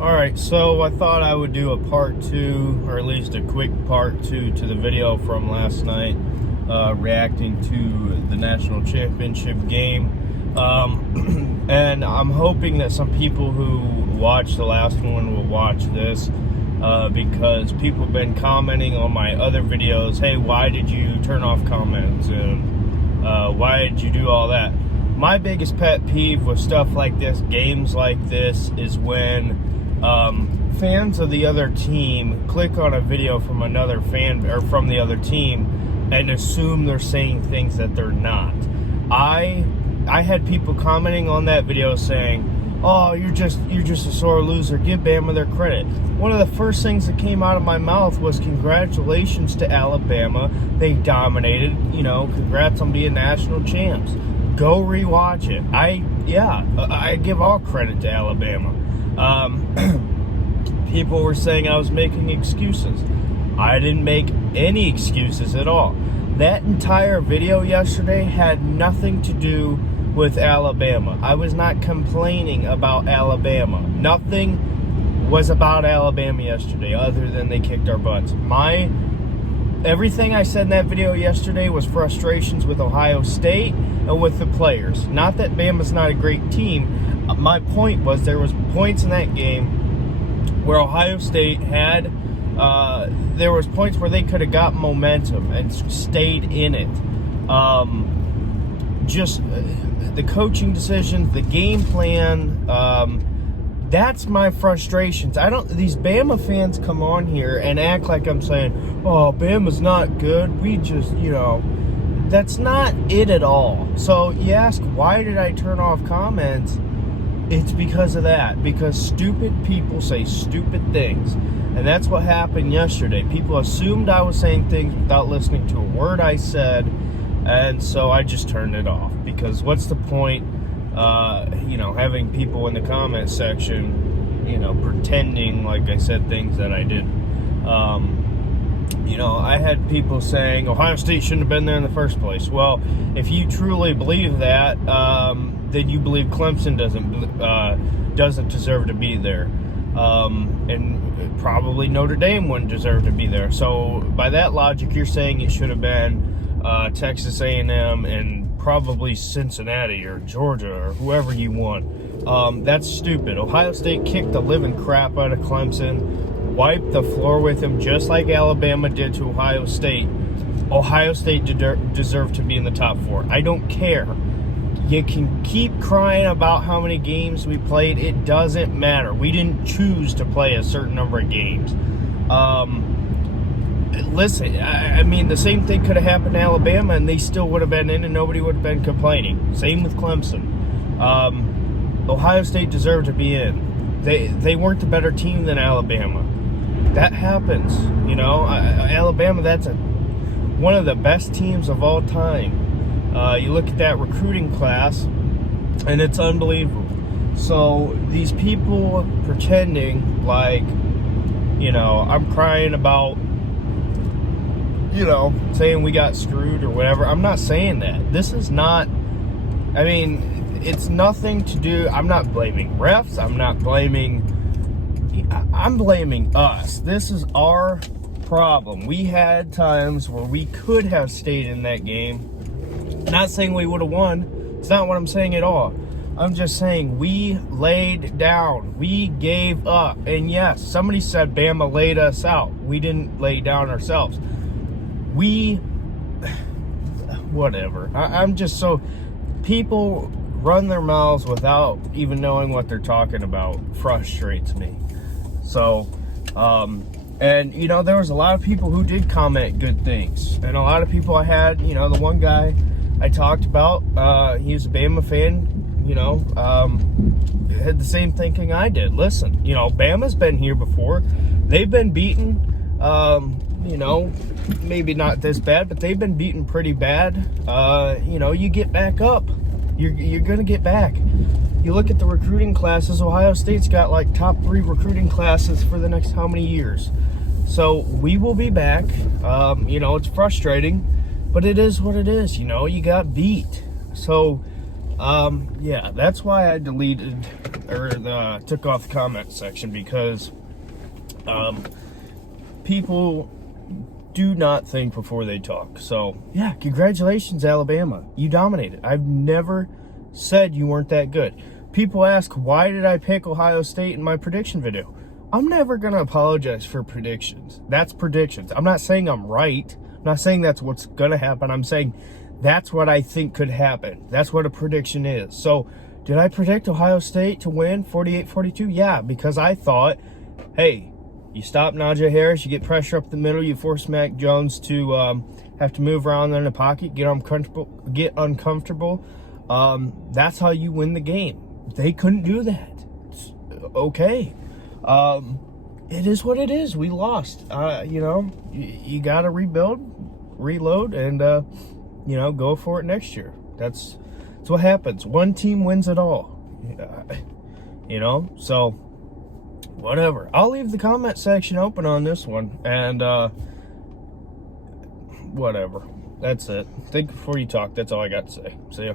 Alright, so I thought I would do a part 2, or at least a quick part 2 to the video from last night, reacting to the national championship game. And I'm hoping that some people who watched the last one will watch this, because people have been commenting on my other videos, hey, why did you turn off comments, and why did you do all that? My biggest pet peeve with stuff like this, games like this, is when fans of the other team click on a video from another fan or from the other team and assume they're saying things that they're not. I had people commenting on that video saying, "Oh, you're just a sore loser. Give Bama their credit." One of the first things that came out of my mouth was congratulations to Alabama. They dominated. Congrats on being national champs. Go rewatch it. I give all credit to Alabama. People were saying I was making excuses. I didn't make any excuses at all. That entire video yesterday had nothing to do with Alabama. I was not complaining about Alabama. Nothing was about Alabama yesterday other than they kicked our butts. Everything I said in that video yesterday was frustrations with Ohio State and with the players. Not that Bama's not a great team. My point was there was points in that game where Ohio State had, there was points where they could have got momentum and stayed in it. Just the coaching decisions, the game plan, that's my frustrations. These Bama fans come on here and act like I'm saying, oh, Bama's not good. We just, that's not it at all. So you ask, why did I turn off comments? It's because of that. Because stupid people say stupid things. And that's what happened yesterday. People assumed I was saying things without listening to a word I said. And so I just turned it off. Because what's the point, having people in the comment section, pretending like I said things that I didn't. I had people saying Ohio State shouldn't have been there in the first place. Well, if you truly believe that, then you believe Clemson doesn't deserve to be there, and probably Notre Dame wouldn't deserve to be there. So by that logic, you're saying it should have been Texas A&M and probably Cincinnati or Georgia or whoever you want. That's stupid. Ohio State kicked the living crap out of Clemson, wiped the floor with them just like Alabama did to Ohio State. Ohio State deserved to be in the top 4. I don't care. You can keep crying about how many games we played. It doesn't matter. We didn't choose to play a certain number of games. Listen, I mean, the same thing could have happened to Alabama, and they still would have been in, and nobody would have been complaining. Same with Clemson. Ohio State deserved to be in. They weren't the better team than Alabama. That happens. Alabama, that's one of the best teams of all time. You look at that recruiting class, and it's unbelievable. So these people pretending like, I'm crying about, saying we got screwed or whatever. I'm not saying that. This is not, it's nothing to do, I'm not blaming refs. I'm blaming us. This is our problem. We had times where we could have stayed in that game. Not saying we would have won. It's not what I'm saying at all. I'm just saying we laid down. We gave up. And yes, somebody said Bama laid us out. We didn't lay down ourselves. Whatever. I'm just so... People run their mouths without even knowing what they're talking about. Frustrates me. So, and there was a lot of people who did comment good things. And a lot of people I had, the one guy I talked about, he's a Bama fan, had the same thinking I did. Listen, Bama's been here before. They've been beaten, maybe not this bad, but they've been beaten pretty bad. You get back up. You're going to get back. You look at the recruiting classes, Ohio State's got like top 3 recruiting classes for the next how many years. So we will be back. It's frustrating. But it is what it is, you got beat. So Yeah, that's why I deleted or took off the comment section, because people do not think before they talk. So, yeah, congratulations, Alabama. You dominated. I've never said you weren't that good. People ask, why did I pick Ohio State in my prediction video? I'm never going to apologize for predictions. That's predictions. I'm not saying I'm right. I'm not saying that's what's going to happen. I'm saying that's what I think could happen. That's what a prediction is. So, did I predict Ohio State to win 48-42? Yeah, because I thought, hey, you stop Najee Harris, you get pressure up the middle, you force Mac Jones to have to move around in the pocket, get uncomfortable. That's how you win the game. They couldn't do that. It's okay. It is what it is. We lost. You got to reload, and go for it next year. That's what happens. One team wins it all. So whatever. I'll leave the comment section open on this one, and whatever. That's it. Think before you talk. That's all I got to say. See ya.